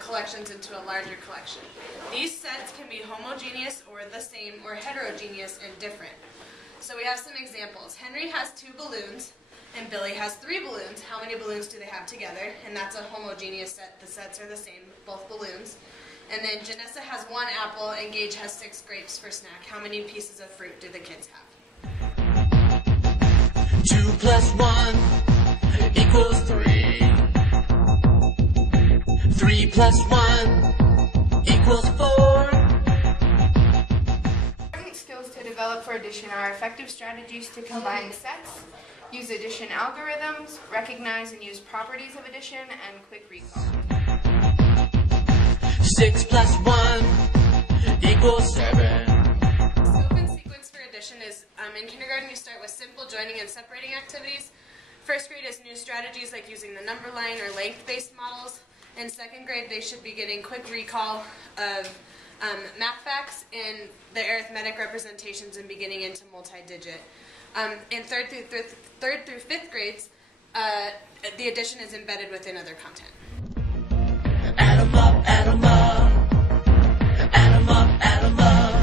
collections into a larger collection. These sets can be homogeneous or the same or heterogeneous and different. So we have some examples. Henry has 2 balloons and Billy has 3 balloons. How many balloons do they have together? And that's a homogeneous set. The sets are the same, both balloons. And then Janessa has 1 apple and Gage has 6 grapes for snack. How many pieces of fruit do the kids have? 2 plus 1 equals 3. 3 plus 1 equals 4. Important skills to develop for addition are effective strategies to combine sets, use addition algorithms, recognize and use properties of addition, and quick recall. 6 plus 1 equals 7. Scope and sequence for addition is, in kindergarten you start with simple joining and separating activities. First grade is new strategies like using the number line or length-based models. In second grade they should be getting quick recall of math facts and the arithmetic representations and beginning into multi-digit. In third through fifth grades, the addition is embedded within other content. Add 'em up, add 'em up. Add 'em up, add 'em up.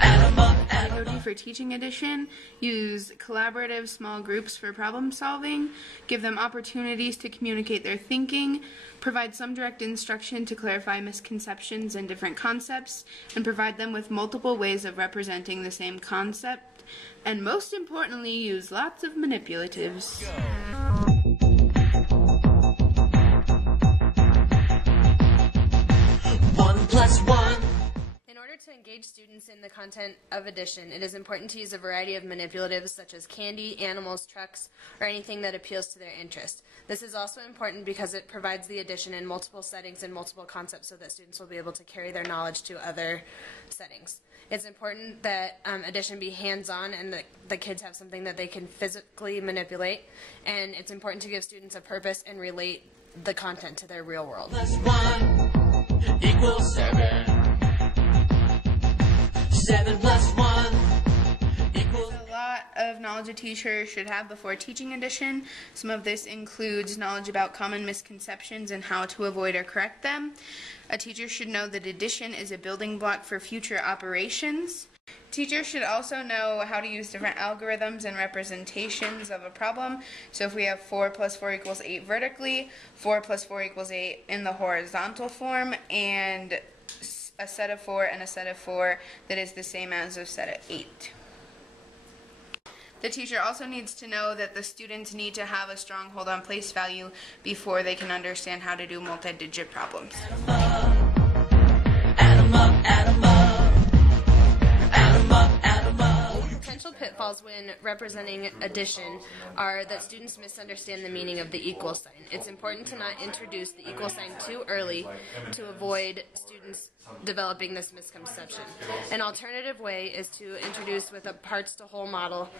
Add 'em up, add 'em up. For teaching addition, use collaborative small groups for problem solving, give them opportunities to communicate their thinking, provide some direct instruction to clarify misconceptions and different concepts, and provide them with multiple ways of representing the same concept, and most importantly, use lots of manipulatives. 1 plus 1. In order to engage students in the content of addition, it is important to use a variety of manipulatives such as candy, animals, trucks, or anything that appeals to their interest. This is also important because it provides the addition in multiple settings and multiple concepts so that students will be able to carry their knowledge to other settings. It's important that addition be hands-on and that the kids have something that they can physically manipulate, and it's important to give students a purpose and relate the content to their real world. Plus 1 equals 7. 7 plus 1 equals... A lot of knowledge a teacher should have before teaching addition. Some of this includes knowledge about common misconceptions and how to avoid or correct them. A teacher should know that addition is a building block for future operations. Teachers should also know how to use different algorithms and representations of a problem. So if we have 4 plus 4 equals 8 vertically, 4 plus 4 equals 8 in the horizontal form, and a set of 4 and a set of 4 that is the same as a set of 8. The teacher also needs to know that the students need to have a strong hold on place value before they can understand how to do multi-digit problems. Add 'em up, add 'em up. Add 'em up, add 'em up. Potential pitfalls when representing addition are that students misunderstand the meaning of the equal sign. It's important to not introduce the equal sign too early to avoid students developing this misconception. An alternative way is to introduce with a parts to whole model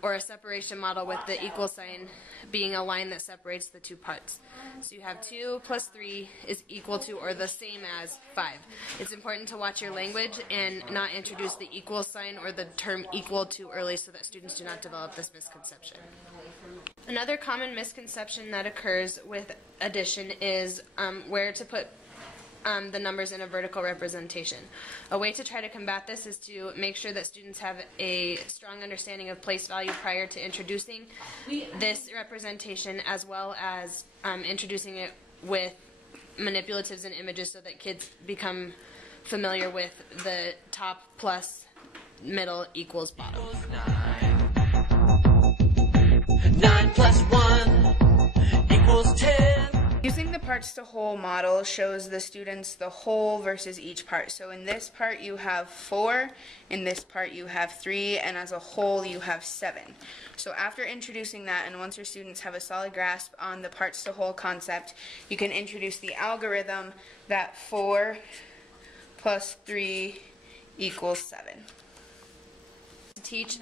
or a separation model with the equal sign being a line that separates the 2 parts. So you have 2 plus 3 is equal to or the same as 5. It's important to watch your language and not introduce the equal sign or the term equal too early so that students do not develop this misconception. Another common misconception that occurs with addition is where to put the numbers in a vertical representation. A way to try to combat this is to make sure that students have a strong understanding of place value prior to introducing this representation, as well as introducing it with manipulatives and images so that kids become familiar with the top plus middle equals bottom. 9 plus 1 equals 10. Using the parts to whole model shows the students the whole versus each part. So in this part you have 4, in this part you have 3, and as a whole you have 7. So after introducing that, and once your students have a solid grasp on the parts to whole concept, you can introduce the algorithm that 4 plus 3 equals 7. To teach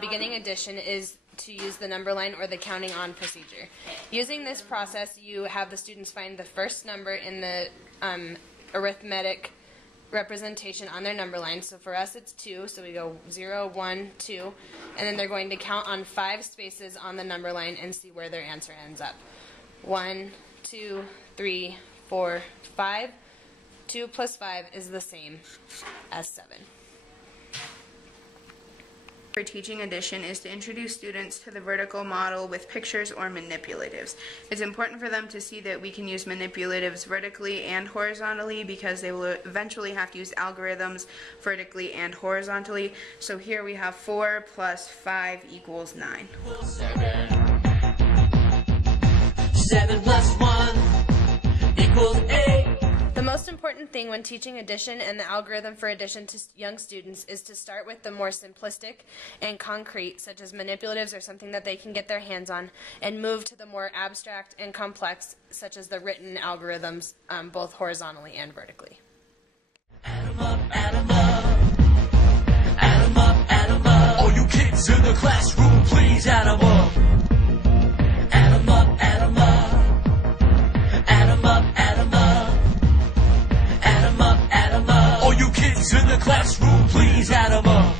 beginning addition is to use the number line or the counting on procedure. Using this process, you have the students find the first number in the arithmetic representation on their number line. So for us it's 2, so we go 0, 1, 2, and then they're going to count on 5 spaces on the number line and see where their answer ends up. 1, 2, 3, 4, 5. 2 plus 5 is the same as 7. For teaching addition is to introduce students to the vertical model with pictures or manipulatives. It's important for them to see that we can use manipulatives vertically and horizontally because they will eventually have to use algorithms vertically and horizontally. So here we have 4 plus 5 equals 9. 7 plus 1 equals 8. The most important thing when teaching addition and the algorithm for addition to young students is to start with the more simplistic and concrete, such as manipulatives or something that they can get their hands on, and move to the more abstract and complex, such as the written algorithms, both horizontally and vertically. Add 'em up, add 'em up. Add 'em up, add 'em up. All you kids in the classroom, please add 'em up. Add 'em up, add 'em up. Add 'em up, add 'em up. Add 'em up, add 'em up. All you kids in the classroom, please add 'em up.